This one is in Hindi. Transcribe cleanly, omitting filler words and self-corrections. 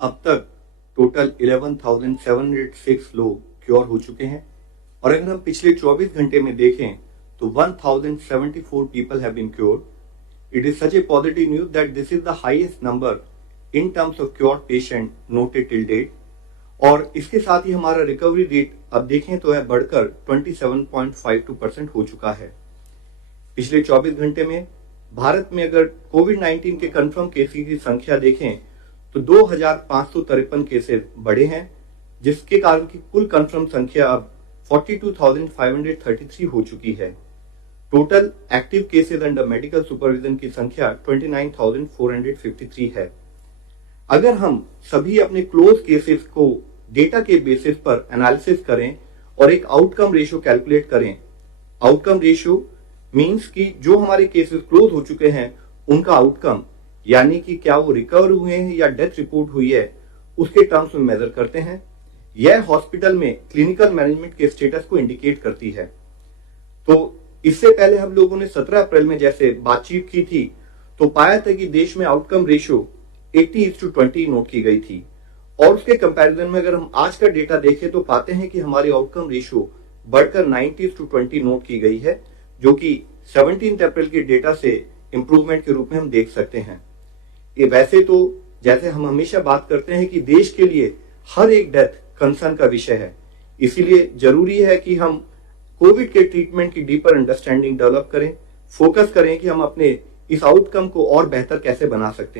अब तक टोटल 11,706 लोग क्योर हो चुके हैं और अगर हम पिछले 24 घंटे में देखें तो 1,074 people have been cured. It is such a positive news that this is the highest number in terms of cured patient noted till date. और इसके साथ ही हमारा रिकवरी रेट अब देखें तो है बढ़कर 27.52% हो चुका है. पिछले 24 घंटे में भारत में अगर कोविड-19 के कंफर्म केसेस की संख्या देखें तो 2,553 केसेस बढ़े हैं, जिसके कारण की कुल कंफर्म संख्या अब 42,533 हो चुकी है. Total active cases under medical supervision की संख्या 29,453 है. अगर हम सभी अपने क्लोज केसेस को डेटा के बेसिस पर एनालिसिस करें और एक आउटकम रेशियो कैलकुलेट करें, आउटकम रेशियो मींस कि जो हमारे केसेस क्लोज हो चुके हैं उनका आउटकम, यानी कि क्या वो रिकवर हुए हैं या डेथ रिपोर्ट हुई है, उसके टर्म्स में मेजर करते हैं. यह हॉस्पिटल में क्लिनिकल मैनेजमेंट के स्टेटस को इंडिकेट करती है. तो इससे पहले हम लोगों ने 17 अप्रैल में जैसे बातचीत की थी तो पाया था कि देश में आउटकम रेशियो 80:20 नोट की गई थी और उसके कंपैरिजन में अगर हम आज का डेटा देखें तो पाते हैं कि हमारी आउटकम रेशियो बढ़कर 90:20 नोट की गई है, जो कि 17 अप्रैल के डेटा से इंप्रूवमेंट के रूप में हम देख सकते हैं. ये वैसे तो जैसे हम हमेशा बात करते हैं कि देश के लिए हर एक डेथ कंसर्न का विषय है, इसीलिए जरूरी है कि हम कोविड के ट्रीटमेंट की डीपर अंडरस्टैंडिंग डेवलप करें, फोकस करें कि हम अपने इस आउटकम को और बेहतर कैसे बना सकते हैं.